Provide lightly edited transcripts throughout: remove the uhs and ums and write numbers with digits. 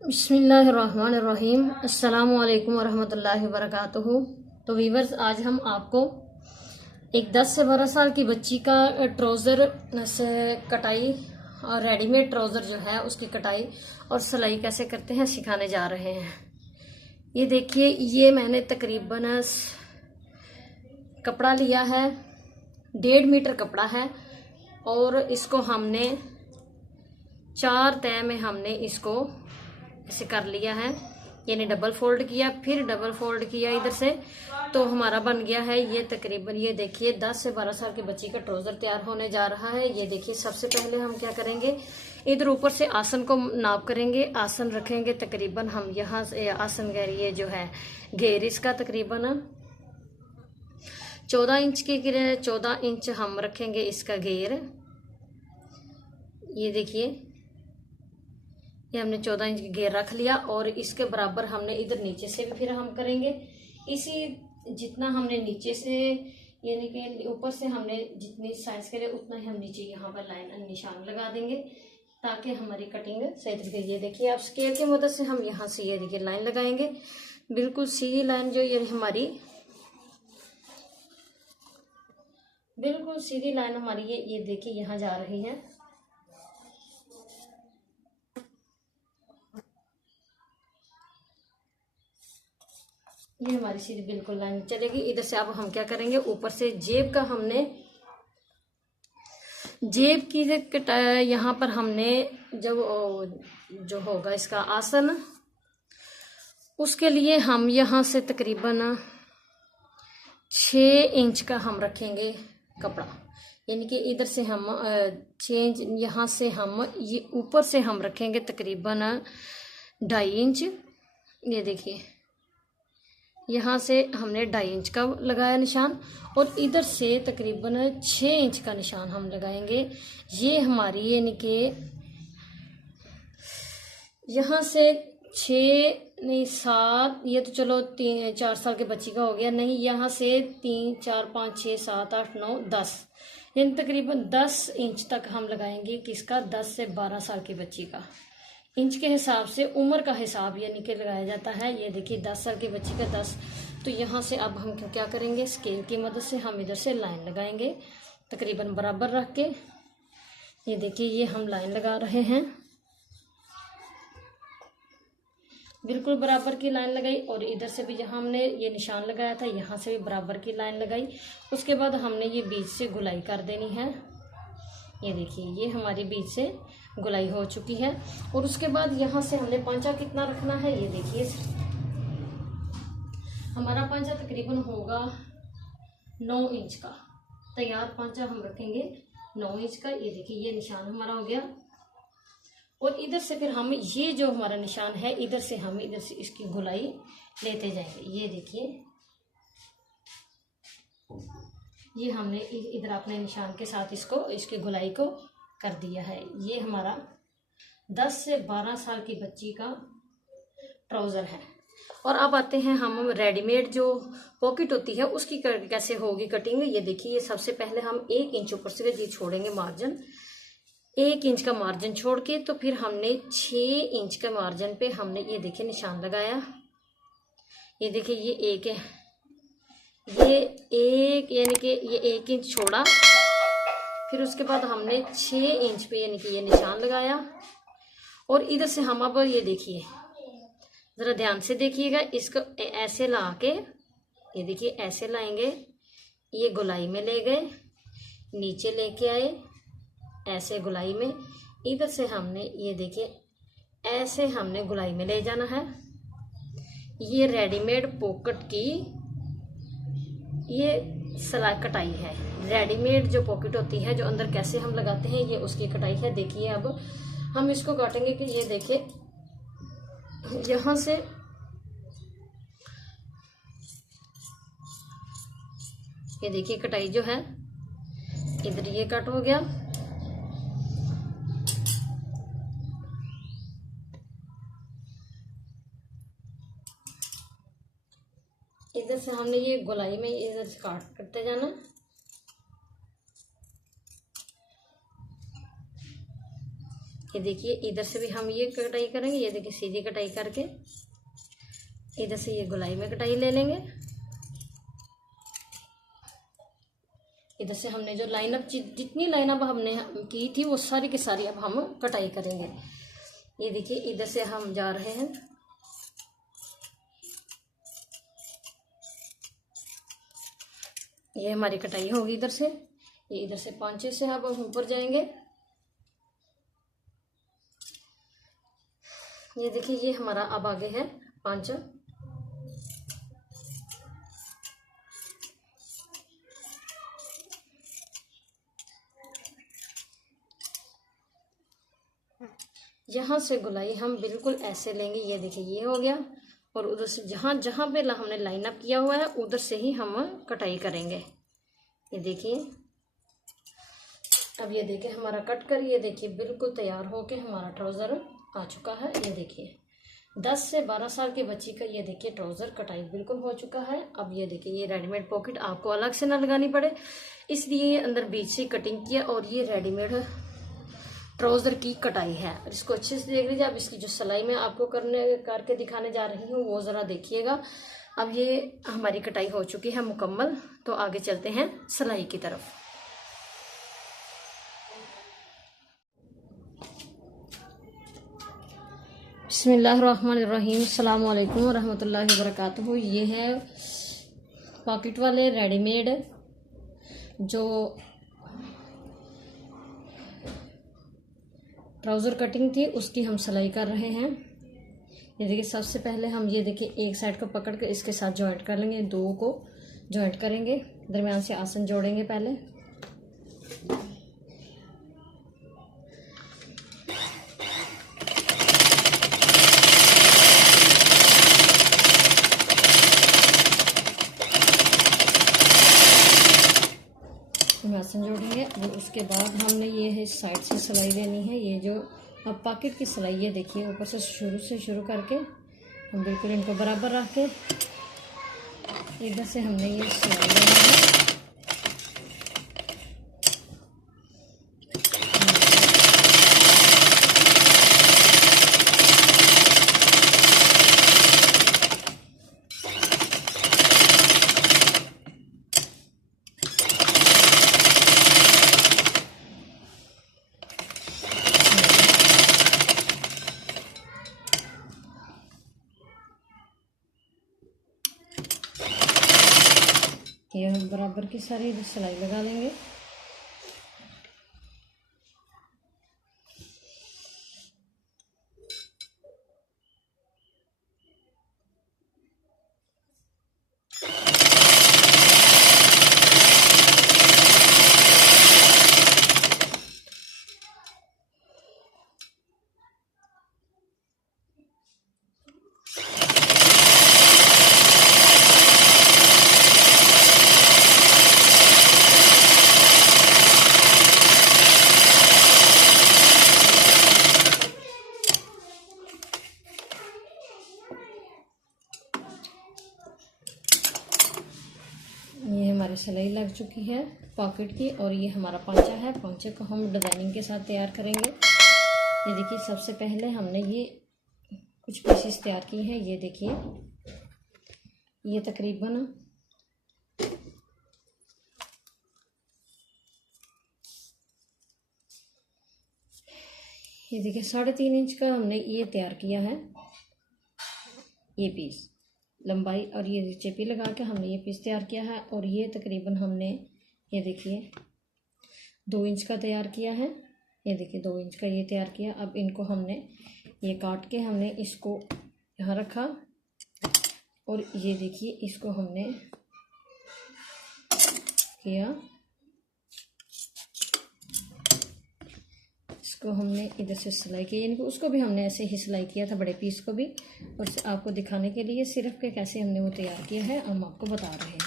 बिस्मिल्लाहिर्रहमानिर्रहीम। अस्सलामुअलैकुम वरहमतुल्लाहि वबरकातुहू। तो वीवर्स, आज हम आपको एक 10 से 12 साल की बच्ची का ट्राउज़र से कटाई और रेडीमेड ट्राउज़र जो है उसकी कटाई और सिलाई कैसे करते हैं सिखाने जा रहे हैं। ये देखिए, ये मैंने तकरीबन कपड़ा लिया है, 1.5 मीटर कपड़ा है और इसको हमने 4 तह में हमने इसको ऐसे कर लिया है। यानी डबल फोल्ड किया, फिर डबल फोल्ड किया इधर से, तो हमारा बन गया है ये तकरीबन, ये देखिए 10 से 12 साल की बच्ची का ट्राउजर तैयार होने जा रहा है। ये देखिए, सबसे पहले हम क्या करेंगे, इधर ऊपर से आसन को नाप करेंगे। आसन रखेंगे तकरीबन हम यहाँ से, आसन घेर ये जो है घेर इसका तकरीबन 14 इंच की 14 इंच हम रखेंगे इसका घेर। ये देखिए, ये हमने 14 इंच की घेर रख लिया और इसके बराबर हमने इधर नीचे से भी फिर हम करेंगे इसी जितना हमने नीचे से, यानी कि ऊपर से हमने जितनी साइज के लिए उतना ही हम नीचे यहाँ पर लाइन निशान लगा देंगे ताकि हमारी कटिंग सही तरीके। ये देखिए, आप स्केल की मदद से हम यहाँ से ये देखिए लाइन लगाएंगे, बिल्कुल सीधी लाइन जो ये हमारी, बिल्कुल सीधी लाइन हमारी ये देखिए यहाँ जा रही है। ये हमारी सीधी बिल्कुल लाइन चलेगी। इधर से अब हम क्या करेंगे, ऊपर से जेब का हमने, जेब की यहाँ पर हमने जब जो होगा इसका आसन, उसके लिए हम यहाँ से तकरीबन 6 इंच का हम रखेंगे कपड़ा। यानी कि इधर से हम 6 इंच, यहाँ से हम ये ऊपर से हम रखेंगे तकरीबन 2.5 इंच। ये देखिए, यहाँ से हमने 2.5 इंच का लगाया निशान और इधर से तकरीबन 6 इंच का निशान हम लगाएंगे। ये हमारी, यानी कि यहाँ से 6 नहीं 7, ये तो चलो 4 साल के बच्ची का हो गया, नहीं यहाँ से 3 4 5 6 7 8 9 10, यानी तकरीबन 10 इंच तक हम लगाएंगे किसका, 10 से 12 साल की बच्ची का। इंच के हिसाब से उम्र का हिसाब यानी कि लगाया जाता है। ये देखिए 10 साल की बच्ची का 10, तो यहाँ से अब हम क्या करेंगे, स्केल की मदद से हम इधर से लाइन लगाएंगे तकरीबन बराबर रख के। ये देखिए, ये हम लाइन लगा रहे हैं, बिल्कुल बराबर की लाइन लगाई और इधर से भी जहाँ हमने ये निशान लगाया था यहाँ से भी बराबर की लाइन लगाई। उसके बाद हमने ये बीच से गुलाई कर देनी है। ये देखिए, ये हमारी बीच से गुलाई हो चुकी है और उसके बाद यहाँ से हमने पांचा कितना रखना है, ये देखिए हमारा पांचा तकरीबन होगा 9 इंच का। तैयार पांचा हम रखेंगे 9 इंच का। ये देखिए, ये निशान हमारा हो गया और इधर से फिर हम ये जो हमारा निशान है, इधर से हम इधर से इसकी गुलाई लेते जाएंगे। ये देखिए, ये हमने इधर अपने निशान के साथ इसको, इसकी गुलाई को कर दिया है। ये हमारा 10 से 12 साल की बच्ची का ट्राउज़र है। और अब आते हैं हम रेडीमेड जो पॉकेट होती है उसकी कैसे होगी कटिंग। ये देखिए, ये सबसे पहले हम 1 इंच ऊपर से ये छोड़ेंगे मार्जिन, 1 इंच का मार्जिन छोड़ के, तो फिर हमने 6 इंच के मार्जिन पे हमने ये देखिए निशान लगाया। ये देखिए, ये 1 है, ये 1, यानी कि ये 1 इंच छोड़ा, फिर उसके बाद हमने 6 इंच पे यानी कि ये निशान लगाया और इधर से हम अब ये देखिए, जरा ध्यान से देखिएगा, इसको ऐसे ला के, ये देखिए ऐसे लाएंगे, ये गुलाई में ले गए, नीचे लेके आए ऐसे गुलाई में, इधर से हमने ये देखिए ऐसे हमने गुलाई में ले जाना है। ये रेडीमेड पॉकेट की ये सिलाई कटाई है। रेडीमेड जो पॉकेट होती है, जो अंदर कैसे हम लगाते हैं, ये उसकी कटाई है। देखिए, अब हम इसको काटेंगे कि ये देखिए यहाँ से ये देखिए कटाई जो है, इधर ये कट हो गया, इधर से हमने ये गोलाई में इधर से काट करते जाना। ये देखिए इधर से भी हम ये कटाई करेंगे। ये देखिए सीधी कटाई करके इधर से ये गोलाई में कटाई ले लेंगे। इधर से हमने जो लाइनअप जितनी लाइनअप हमने की थी वो सारी की सारी अब हम कटाई करेंगे। ये देखिए इधर से हम जा रहे हैं, ये हमारी कटाई होगी इधर से। ये इधर से पांचे से अब हम ऊपर जाएंगे। ये देखिए ये हमारा अब आगे है पांचा। यहाँ से गोलाई हम बिल्कुल ऐसे लेंगे। ये देखिए ये हो गया, और उधर से जहाँ जहाँ पे हमने लाइन अप किया हुआ है उधर से ही हम कटाई करेंगे। ये देखिए अब ये देखिए हमारा कट कर ये देखिए बिल्कुल तैयार होके हमारा ट्राउज़र आ चुका है। ये देखिए 10 से 12 साल की बच्ची का ये देखिए ट्राउज़र कटाई बिल्कुल हो चुका है। अब ये देखिए ये रेडीमेड पॉकेट आपको अलग से ना लगानी पड़े, इसलिए ये अंदर बीच से कटिंग किया, और ये रेडीमेड ट्राउज़र की कटाई है। इसको अच्छे से देख लीजिए। अब इसकी जो सिलाई मैं आपको करके दिखाने जा रही हूँ वो ज़रा देखिएगा। अब ये हमारी कटाई हो चुकी है मुकम्मल, तो आगे चलते हैं सिलाई की तरफ। बिस्मिल्लाहिर्रहमानिर्रहीम, अस्सलाम वालेकुम वरहमतुल्लाहि वबरकातुहू। ये है पॉकेट वाले रेडीमेड जो ट्राउज़र कटिंग थी उसकी हम सिलाई कर रहे हैं। ये देखिए सबसे पहले हम ये देखिए एक साइड को पकड़ के इसके साथ जॉइंट कर लेंगे, दो को जॉइंट करेंगे, दरमियान से आसन जोड़ेंगे पहले। आसन जोड़ेंगे, और उसके बाद हमने ये है साइड से सिलाई लेनी है। ये जो अब पॉकेट की सिलाई, ये देखिए ऊपर से शुरू करके हम बिल्कुल इनको बराबर रख के इधर से हमने ये सिलाई लेनी है। ये हम बराबर की सारी सिलाई लगा लेंगे। ये हमारी सिलाई लग चुकी है पॉकेट की, और ये हमारा पांचा है। पांचे को हम डिजाइनिंग के साथ तैयार करेंगे। ये देखिए सबसे पहले हमने ये कुछ पीसेस तैयार किए हैं। ये देखिए ये तकरीबन ये देखिए 3.5 इंच का हमने ये तैयार किया है, ये पीस लंबाई, और ये चेपी लगा के हमने ये पीस तैयार किया है। और ये तकरीबन हमने ये देखिए 2 इंच का तैयार किया है। ये देखिए 2 इंच का ये तैयार किया। अब इनको हमने ये काट के हमने इसको यहाँ रखा, और ये देखिए इसको हमने किया, इसको हमने इधर से सिलाई की, इनको उसको भी हमने ऐसे ही सिलाई किया था, बड़े पीस को भी। और आपको दिखाने के लिए सिर्फ के कैसे हमने वो तैयार किया है हम आपको बता रहे हैं।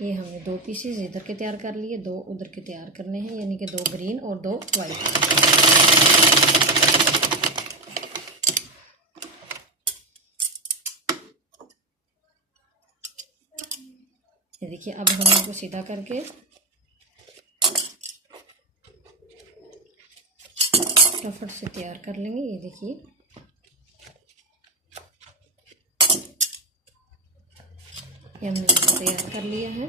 ये हमने 2 पीसेस इधर के तैयार कर लिए, 2 उधर के तैयार करने हैं, यानी कि 2 ग्रीन और 2 वाइट। ये देखिए अब हम इनको सीधा करके फटाफट से तैयार कर लेंगे। ये देखिए ये हमने तैयार कर लिया है।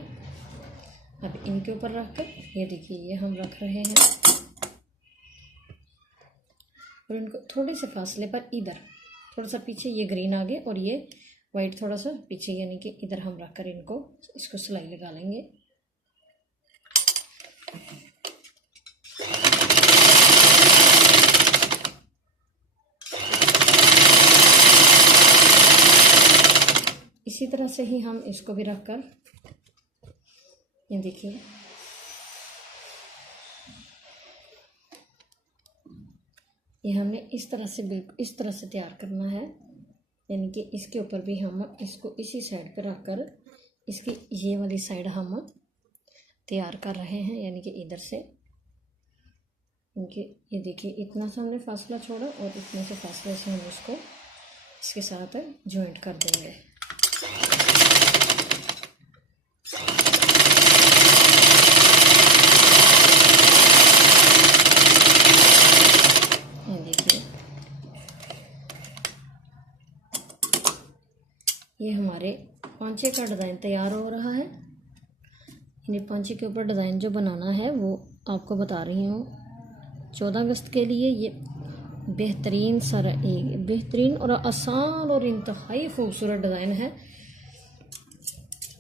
अब इनके ऊपर रख कर ये देखिए ये हम रख रहे हैं और इनको थोड़े से फासले पर इधर थोड़ा सा पीछे ये ग्रीन आगे और ये वाइट थोड़ा सा पीछे, यानी कि इधर हम रख कर इसको सिलाई लगा लेंगे। इसी तरह से ही हम इसको भी रख कर ये देखिए ये हमने इस तरह से बिल्कुल इस तरह से तैयार करना है, यानी कि इसके ऊपर भी हम इसको इसी साइड पे रख कर इसकी ये वाली साइड हम तैयार कर रहे हैं, यानी कि इधर से इनके ये देखिए इतना सा हमने फासला छोड़ा और इतने से फासले से हम इसको इसके साथ जॉइंट कर देंगे। ये देखिए ये हमारे पांचे का डिज़ाइन तैयार हो रहा है। इन पांचे के ऊपर डिज़ाइन जो बनाना है वो आपको बता रही हूँ। 14 अगस्त के लिए ये बेहतरीन और आसान और इंतहाई खूबसूरत डिज़ाइन है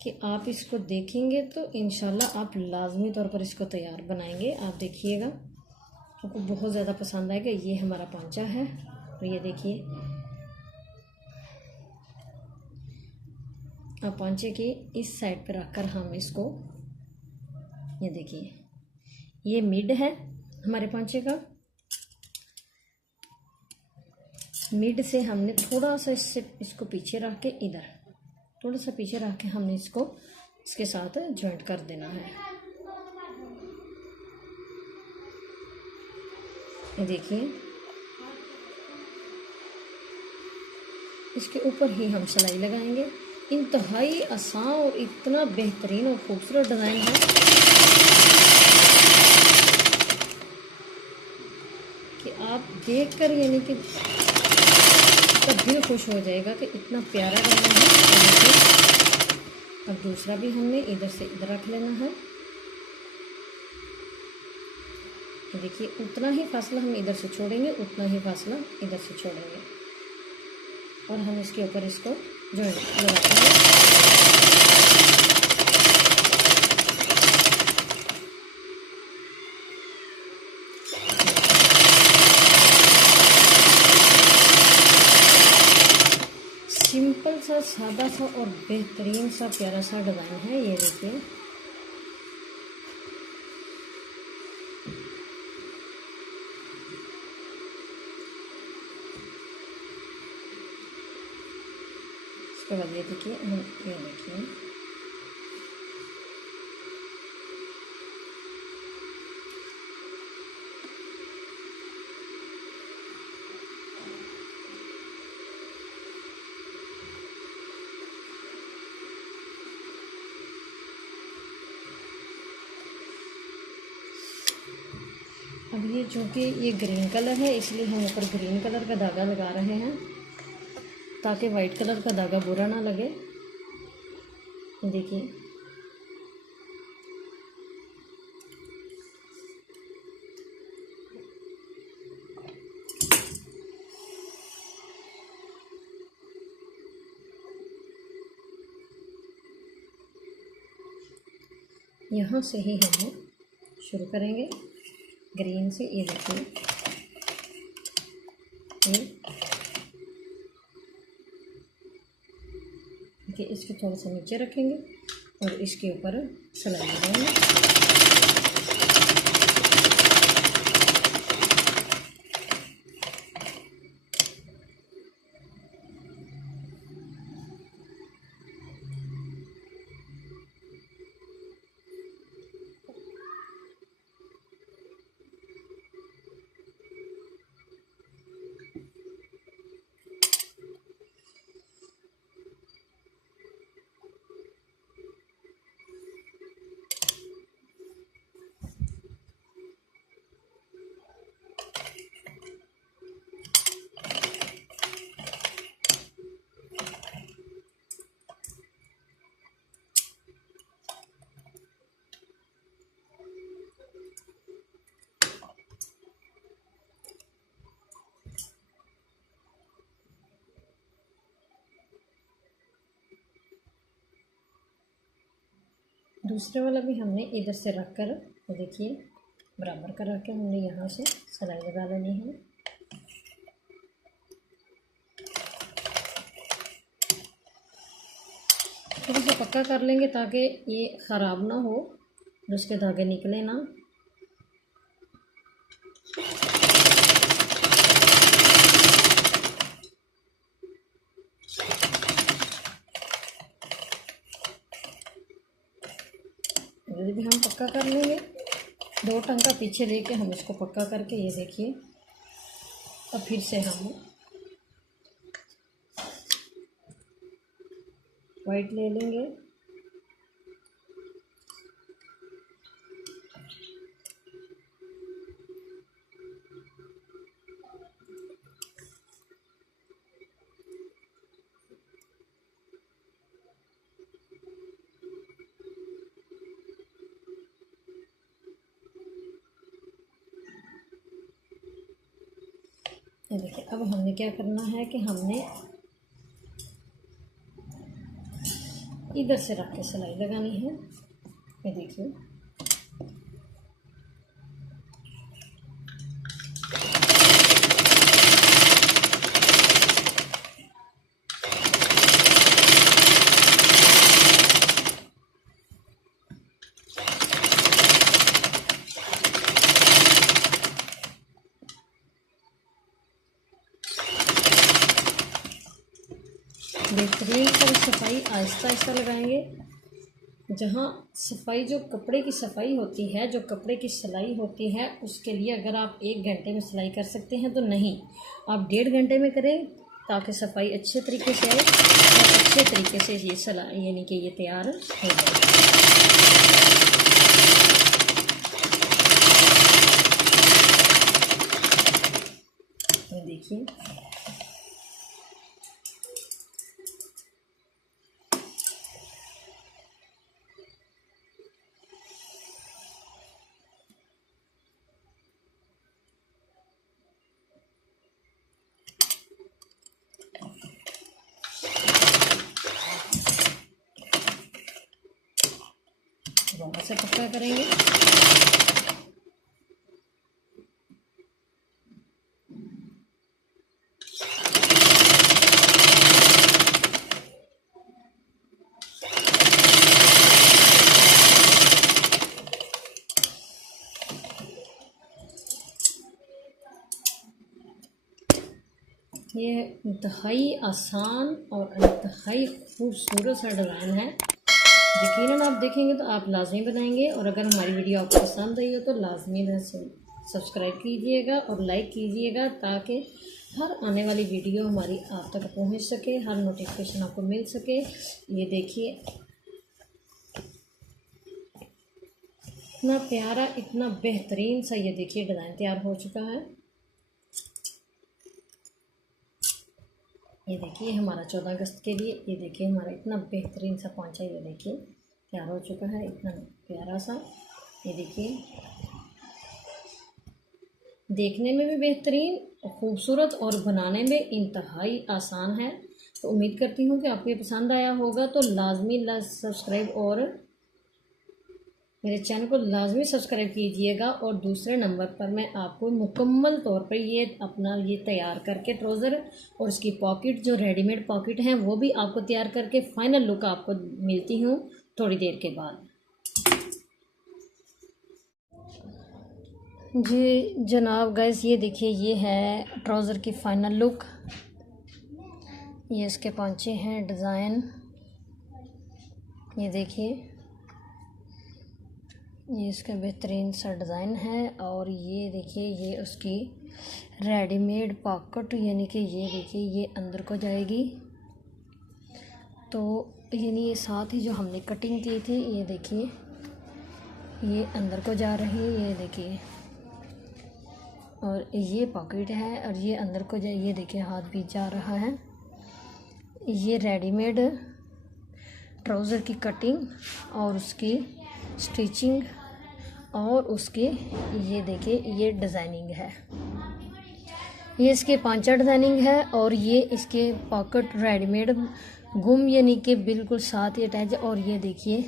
कि आप इसको देखेंगे तो इंशाल्लाह आप लाजमी तौर पर इसको तैयार बनाएंगे। आप देखिएगा आपको बहुत ज़्यादा पसंद आएगा। ये हमारा पांचा है और ये देखिए आप पांचे के इस साइड पर रखकर हम इसको ये देखिए ये मिड है हमारे पांचे का। मिड से हमने थोड़ा सा इसको पीछे रख के इधर थोड़ा सा पीछे रख के हमने इसको इसके साथ जॉइंट कर देना है। ये देखिए इसके ऊपर ही हम सिलाई लगाएंगे। इंतहाई आसान और इतना बेहतरीन और खूबसूरत डिज़ाइन है कि आप देखकर यानी कि तब दिल खुश हो जाएगा कि इतना प्यारा डिज़ाइन है। अब दूसरा भी हमने इधर से इधर रख लेना है। देखिए उतना ही फासला हम इधर से छोड़ेंगे, उतना ही फासला इधर से छोड़ेंगे और हम इसके ऊपर इसको जॉइंट लगाते हैं। सिंपल सा सादा सा और बेहतरीन सा प्यारा सा डिज़ाइन है। ये देखिए इसके बाद ये देखिए हम ये देखिए अब ये चूँकि ये ग्रीन कलर है इसलिए हम ऊपर ग्रीन कलर का धागा लगा रहे हैं ताकि वाइट कलर का धागा बुरा ना लगे। देखिए यहाँ से ही हम शुरू करेंगे ग्रीन से। ये देखिए ये इसको थोड़ा सा नीचे रखेंगे और इसके ऊपर सिलाई लगाएंगे। दूसरे वाला भी हमने इधर से रख कर देखिए बराबर कर रख के हमने यहाँ से सिलाई लगा लेनी है। थोड़ा सा पक्का कर लेंगे ताकि ये ख़राब ना हो और उसके धागे निकले ना। यदि भी हम पक्का कर लेंगे, 2 टंका पीछे लेके हम इसको पक्का करके ये देखिए और फिर से हम वाइट ले लेंगे। ये देखिए अब हमने क्या करना है कि हमने इधर से रख के सिलाई लगानी है। ये देखिए बेहतरीन से सफाई आहिस्ता आहिस्ता लगाएंगे। जहाँ सफाई जो कपड़े की सफाई होती है, जो कपड़े की सिलाई होती है, उसके लिए अगर आप 1 घंटे में सिलाई कर सकते हैं तो नहीं, आप 1.5 घंटे में करें ताकि सफाई अच्छे तरीके से आए और अच्छे तरीके से ये सिलाई यानी कि ये तैयार हो जाए। ये देखिए दोनों से पक्का करेंगे। ये इंतहाई आसान और इंतहाई खूबसूरत सा डिज़ाइन है। यकीनन आप देखेंगे तो आप लाजमी बनाएंगे और अगर हमारी वीडियो आपको पसंद आई हो तो लाजमी सब्सक्राइब कीजिएगा और लाइक कीजिएगा ताकि हर आने वाली वीडियो हमारी आप तक पहुंच सके, हर नोटिफिकेशन आपको मिल सके। ये देखिए इतना प्यारा, इतना बेहतरीन सा ये देखिए डिज़ाइन तैयार हो चुका है। ये देखिए हमारा 14 अगस्त के लिए ये देखिए हमारा इतना बेहतरीन सा पोंचा ये देखिए तैयार हो चुका है, इतना प्यारा सा। ये देखिए देखने में भी बेहतरीन, खूबसूरत और बनाने में इंतहाई आसान है। तो उम्मीद करती हूँ कि आपको ये पसंद आया होगा। तो लाजमी सब्सक्राइब और मेरे चैनल को लाजमी सब्सक्राइब कीजिएगा। और दूसरे नंबर पर मैं आपको मुकम्मल तौर पर ये अपना ये तैयार करके ट्राउज़र और इसकी पॉकेट जो रेडीमेड पॉकेट हैं वो भी आपको तैयार करके फाइनल लुक आपको मिलती हूँ थोड़ी देर के बाद। जी जनाब गाइस ये देखिए ये है ट्राउज़र की फ़ाइनल लुक। ये इसके पोंचे हैं डिज़ाइन, ये देखिए ये इसका बेहतरीन सा डिज़ाइन है। और ये देखिए ये उसकी रेडीमेड पॉकेट यानी कि ये देखिए ये अंदर को जाएगी। तो यानी ये साथ ही जो हमने कटिंग की थी ये देखिए ये अंदर को जा रही है, ये देखिए। और ये पॉकेट है और ये अंदर को जाए, ये देखिए हाथ भी जा रहा है। ये रेडीमेड ट्राउज़र की कटिंग और उसकी स्टिचिंग और उसके ये देखिए ये डिज़ाइनिंग है। ये इसके पांचा डिज़ाइनिंग है और ये इसके पॉकेट रेडीमेड गुम यानी कि बिल्कुल साथ ही अटैच। और ये देखिए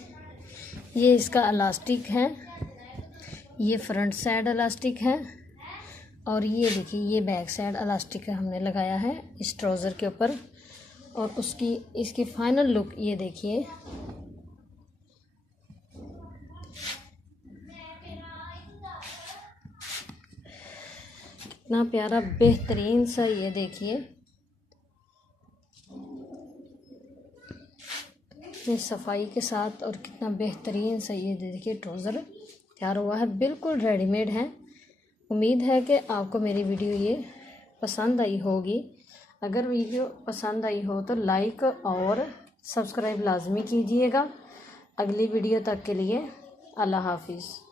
ये इसका इलास्टिक है, ये फ्रंट साइड इलास्टिक है, और ये देखिए ये बैक साइड इलास्टिक हमने लगाया है इस ट्राउज़र के ऊपर। और इसकी फाइनल लुक ये देखिए, कितना प्यारा बेहतरीन सा, ये देखिए कितनी सफाई के साथ और कितना बेहतरीन सा ये देखिए ट्राउज़र तैयार हुआ है, बिल्कुल रेडीमेड है। उम्मीद है कि आपको मेरी वीडियो ये पसंद आई होगी। अगर वीडियो पसंद आई हो तो लाइक और सब्सक्राइब लाजमी कीजिएगा। अगली वीडियो तक के लिए अल्लाह हाफिज़।